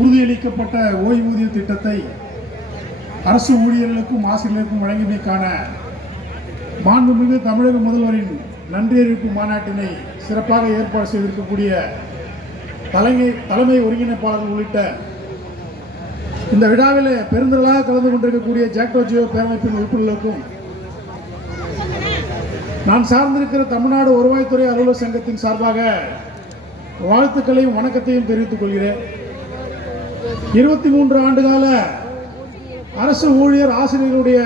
உறுதியளிக்கப்பட்ட ஓய்வூதிய திட்டத்தை அரசு ஊழியர்களுக்கும் ஆசிரியர்களுக்கும் வழங்கியமைக்கான மாண்புமிகு தமிழக முதல்வரின் நன்றி அறிவிப்பு மாநாட்டினை சிறப்பாக ஏற்பாடு செய்திருக்கக்கூடிய தலைமை ஒருங்கிணைப்பாளர்கள் உள்ளிட்ட இந்த விழாவில் பெருந்திரளாக கலந்து கொண்டிருக்கக்கூடிய ஜாக்டோ ஜியோ பேரமைப்பின் உறுப்பினர்களுக்கும் நான் சார்ந்திருக்கிற தமிழ்நாடு வருவாய்த்துறை அலுவலர் சங்கத்தின் சார்பாக வாழ்த்துக்களையும் வணக்கத்தையும் தெரிவித்துக் கொள்கிறேன். 23 ஆண்டுகால அரசு ஊழியர் ஆசிரியர்களுடைய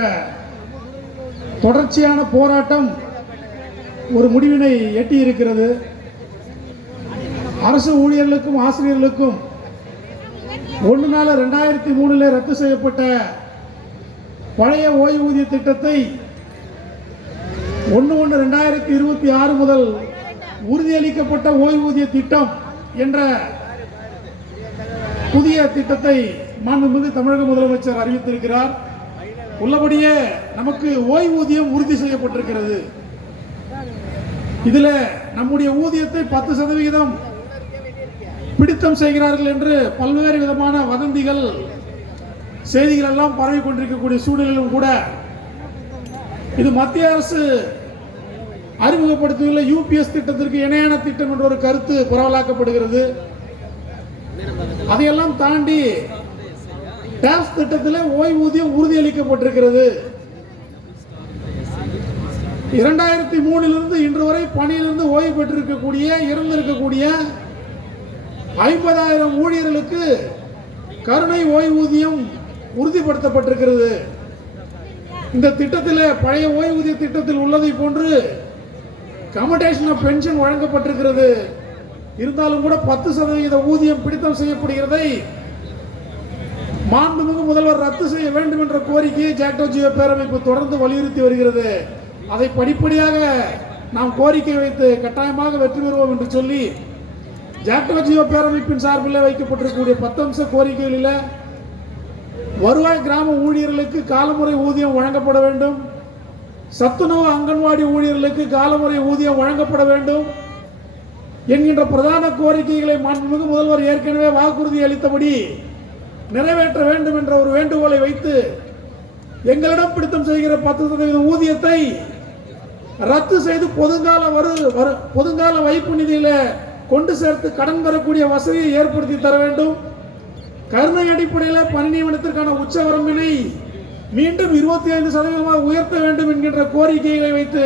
தொடர்ச்சியான போராட்டம் ஒரு முடிவினை எட்டியிருக்கிறது. அரசு ஊழியர்களுக்கும் ஆசிரியர்களுக்கும் 1/4/2003 ரத்து செய்யப்பட்ட பழைய ஓய்வூதிய திட்டத்தை 1/1/2026 முதல் உறுதியளிக்கப்பட்ட ஓய்வூதிய திட்டம் என்ற புதிய திட்டத்தை மாண்புமிகு தமிழக முதலமைச்சர் அறிவித்திருக்கிறார். உள்ளபடியே நமக்கு ஓய்வூதியம் உறுதி செய்யப்பட்டிருக்கிறது. இதில் நம்முடைய ஊதியத்தை 10% பிடித்தம் செய்கிறார்கள் என்று பல்வேறு விதமான வதந்திகள் செய்திகள் எல்லாம் பரவி கொண்டிருக்கக்கூடிய சூழ்நிலையிலும் கூட இது மத்திய அரசு அறிமுகப்படுத்தியுள்ள யூபிஎஸ் திட்டத்திற்கு இணையான திட்டம் என்ற ஒரு கருத்து பரவலாக்கப்படுகிறது. அதையெல்லாம் தாண்டி டாக்ஸ் திட்டத்தில் ஓய்வூதியம் உறுதியளிக்கப்பட்டிருக்கிறது. 2003 இன்று வரை பணியிலிருந்து ஓய்வு பெற்றிருக்கக்கூடிய இறந்திருக்கக்கூடிய 50,000 ஊழியர்களுக்கு கருணை ஓய்வூதியம் உறுதிப்படுத்தப்பட்டிருக்கிறது. இந்த திட்டத்தில் பழைய ஓய்வூதிய திட்டத்தில் உள்ளதை போன்று கம்யூட்டேஷன் ஆஃப் பென்ஷன் வழங்கப்பட்டிருக்கிறது. இருந்தாலும் கூட 10% ஊதியம் பிடித்தம் செய்யப்படுகிறதை மாண்புமிகு முதல்வர் ரத்து செய்ய வேண்டும் என்ற கோரிக்கையை ஜாக்டோ ஜியோ பேரமைப்பு தொடர்ந்து வலியுறுத்தி வருகிறது. அதை படிப்படியாக நாம் கோரிக்கை வைத்து கட்டாயமாக வெற்றி பெறுவோம் என்று சொல்லி ஜாக்டோ ஜியோ பேரமைப்பின் சார்பில் வைக்கப்பட்டிருக்கக்கூடிய 10 அம்ச கோரிக்கைகளில் வருவாய் கிராம ஊழியர்களுக்கு காலமுறை ஊதியம் வழங்கப்பட வேண்டும், சத்துணவு அங்கன்வாடி ஊழியர்களுக்கு காலமுறை ஊதியம் வழங்கப்பட வேண்டும் என்கின்ற பிரதான கோரிக்கைகளை மாண்புமிகு முதல்வர் ஏற்கனவே வாக்குறுதி அளித்தபடி நிறைவேற்ற வேண்டும் என்ற ஒரு வேண்டுகோளை வைத்து எங்களிடம் பிடித்தம் செய்கிற 10% ஊதியத்தை ரத்து செய்து பொதுங்கால வைப்பு நிதியில கொண்டு சேர்த்து கடன் பெறக்கூடிய வசதியை ஏற்படுத்தி தர வேண்டும். கருணை அடிப்படையில் பணி நியமனத்திற்கான உச்ச வரம்பினை மீண்டும் 25% உயர்த்த வேண்டும் என்கின்ற கோரிக்கைகளை வைத்து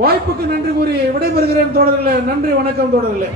வாய்ப்புக்கு நன்றி கூறி விடைபெறுகிறேன். தோழர்களே, நன்றி, வணக்கம் தோழர்களே.